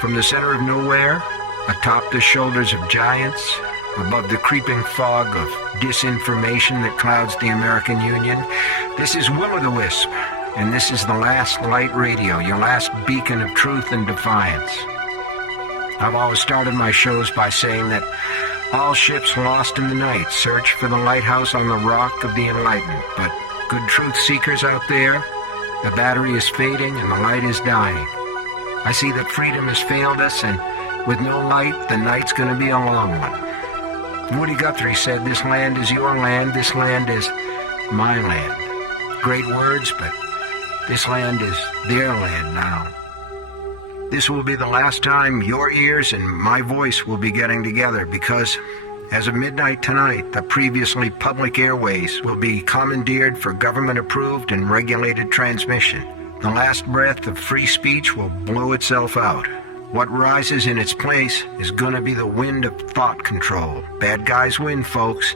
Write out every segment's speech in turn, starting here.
From the center of nowhere, atop the shoulders of giants, above the creeping fog of disinformation that clouds the American Union, this is Will-O-The-Wisp, and this is the last light radio, your last beacon of truth and defiance. I've always started my shows by saying that all ships lost in the night search for the lighthouse on the rock of the enlightened, but good truth seekers out there, the battery is fading and the light is dying. I see that freedom has failed us, and with no light, the night's going to be a long one. Woody Guthrie said, "This land is your land, this land is my land." Great words, but this land is their land now. This will be the last time your ears and my voice will be getting together, because as of midnight tonight, the previously public airways will be commandeered for government-approved and regulated transmission. The last breath of free speech will blow itself out. What rises in its place is gonna be the wind of thought control. Bad guys win, folks.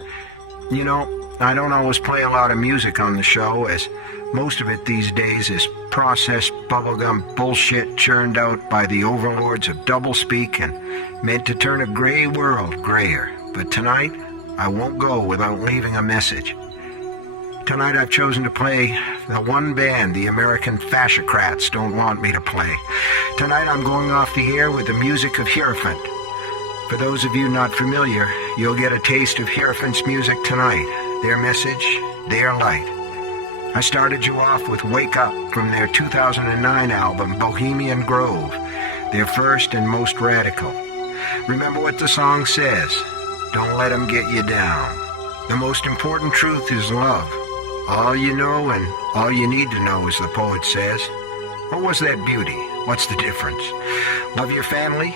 You know, I don't always play a lot of music on the show, as most of it these days is processed bubblegum bullshit churned out by the overlords of doublespeak and meant to turn a gray world grayer. But tonight, I won't go without leaving a message. Tonight I've chosen to play the one band the American fascocrats don't want me to play. Tonight I'm going off the air with the music of Hierophant. For those of you not familiar, you'll get a taste of Hierophant's music tonight. Their message, their light. I started you off with Wake Up from their 2009 album Bohemian Grove, their first and most radical. Remember what the song says, don't let them get you down. The most important truth is love. All you know and all you need to know, as the poet says. What was that beauty? What's the difference? Love your family,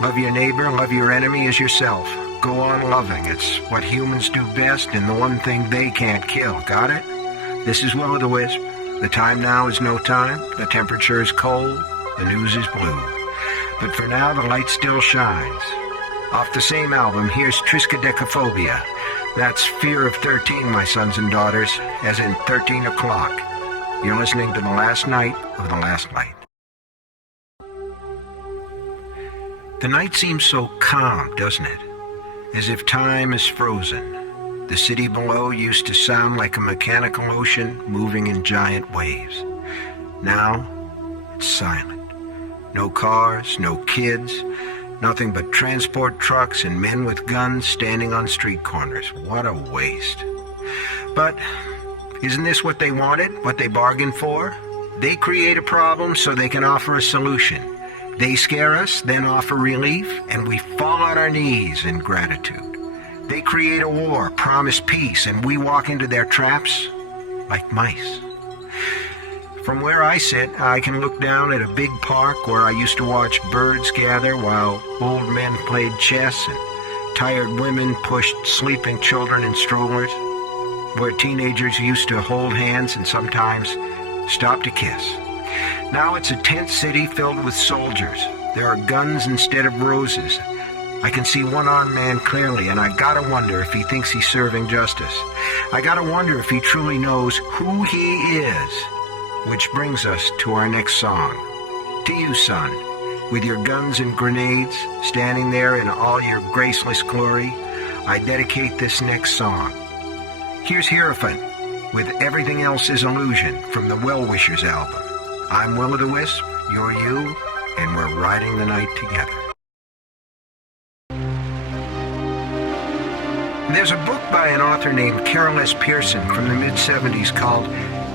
love your neighbor, love your enemy as yourself. Go on loving. It's what humans do best and the one thing they can't kill. Got it? This is Will-O-The-Wisp. The time now is no time. The temperature is cold. The news is blue. But for now, the light still shines. Off the same album, here's Triskaidekaphobia. That's Fear of 13, my sons and daughters, as in 13 o'clock. You're listening to the last night of the last light. The night seems so calm, doesn't it? As if time is frozen. The city below used to sound like a mechanical ocean moving in giant waves. Now, it's silent. No cars, no kids, nothing but transport trucks and men with guns standing on street corners. What a waste. But isn't this what they wanted, what they bargained for? They create a problem so they can offer a solution. They scare us, then offer relief, and we fall on our knees in gratitude. They create a war, promise peace, and we walk into their traps like mice. From where I sit, I can look down at a big park where I used to watch birds gather while old men played chess and tired women pushed sleeping children in strollers, where teenagers used to hold hands and sometimes stop to kiss. Now it's a tent city filled with soldiers. There are guns instead of roses. I can see one-armed man clearly, and I gotta wonder if he thinks he's serving justice. I gotta wonder if he truly knows who he is. Which brings us to our next song. To you, son, with your guns and grenades, standing there in all your graceless glory, I dedicate this next song. Here's Hierophant, with Everything Else is Illusion, from the Well-Wishers album. I'm Will-O-The-Wisp, you're you, and we're riding the night together. There's a book by an author named Carol S. Pearson from the mid-'70s called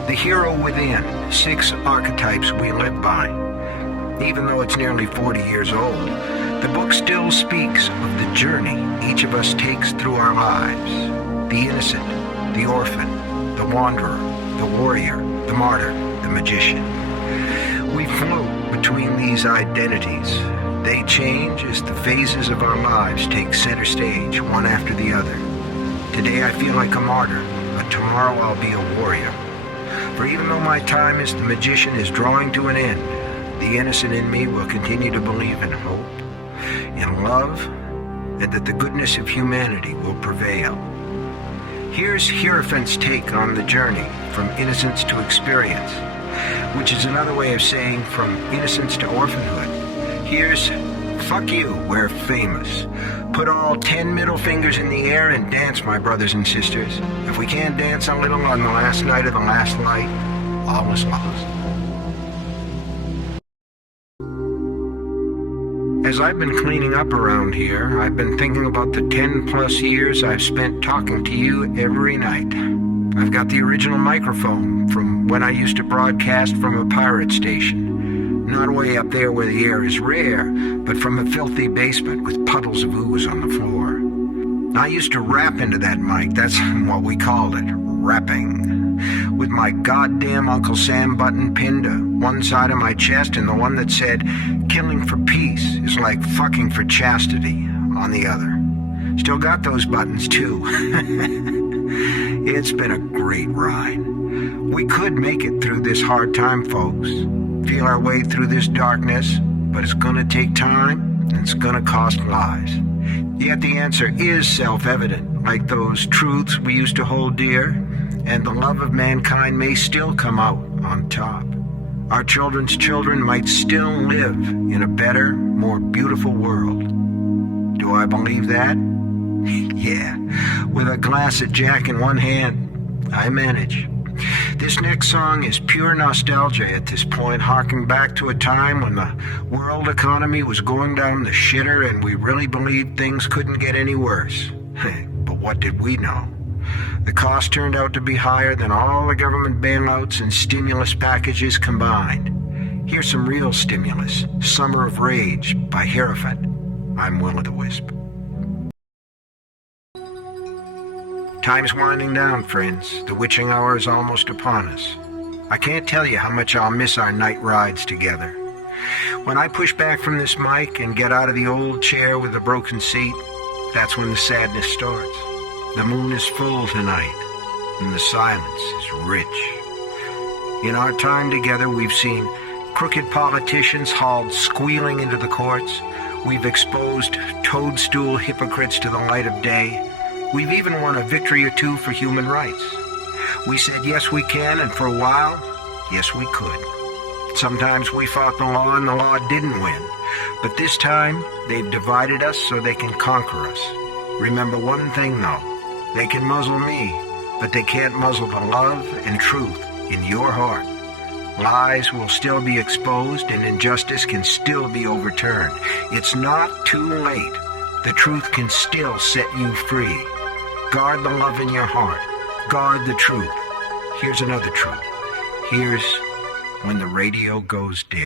The Hero Within, 6 Archetypes We Live By. Even though it's nearly 40 years old, the book still speaks of the journey each of us takes through our lives. The innocent, the orphan, the wanderer, the warrior, the martyr, the magician. We float between these identities. They change as the phases of our lives take center stage, one after the other. Today I feel like a martyr, but tomorrow I'll be a warrior. For even though my time as the magician is drawing to an end, the innocent in me will continue to believe in hope, in love, and that the goodness of humanity will prevail. Here's Hierophant's take on the journey from innocence to experience, which is another way of saying from innocence to orphanhood. Here's Fuck You, We're Famous. Put all 10 middle fingers in the air and dance, my brothers and sisters. If we can't dance a little on the last night of the last light, all is lost. As I've been cleaning up around here, I've been thinking about the 10 plus years I've spent talking to you every night. I've got the original microphone from when I used to broadcast from a pirate station. Not way up there where the air is rare, but from a filthy basement with puddles of ooze on the floor. I used to rap into that mic, that's what we called it, rapping. With my goddamn Uncle Sam button pinned to one side of my chest and the one that said, "Killing for peace is like fucking for chastity," on the other. Still got those buttons too. It's been a great ride. We could make it through this hard time, folks. Feel our way through this darkness, but it's gonna take time and it's gonna cost lives. Yet the answer is self-evident, like those truths we used to hold dear, and the love of mankind may still come out on top. Our children's children might still live in a better, more beautiful world. Do I believe that? Yeah, with a glass of Jack in one hand, I manage. This next song is pure nostalgia at this point, harking back to a time when the world economy was going down the shitter and we really believed things couldn't get any worse. But what did we know? The cost turned out to be higher than all the government bailouts and stimulus packages combined. Here's some real stimulus, Summer of Rage by Hierophant. I'm Will-O-the-Wisp. Time's winding down, friends. The witching hour is almost upon us. I can't tell you how much I'll miss our night rides together. When I push back from this mic and get out of the old chair with the broken seat, that's when the sadness starts. The moon is full tonight, and the silence is rich. In our time together, we've seen crooked politicians hauled squealing into the courts. We've exposed toadstool hypocrites to the light of day. We've even won a victory or two for human rights. We said yes we can, and for a while, yes we could. Sometimes we fought the law and the law didn't win. But this time, they've divided us so they can conquer us. Remember one thing though, they can muzzle me, but they can't muzzle the love and truth in your heart. Lies will still be exposed and injustice can still be overturned. It's not too late. The truth can still set you free. Guard the love in your heart. Guard the truth. Here's another truth. Here's when the radio goes dead.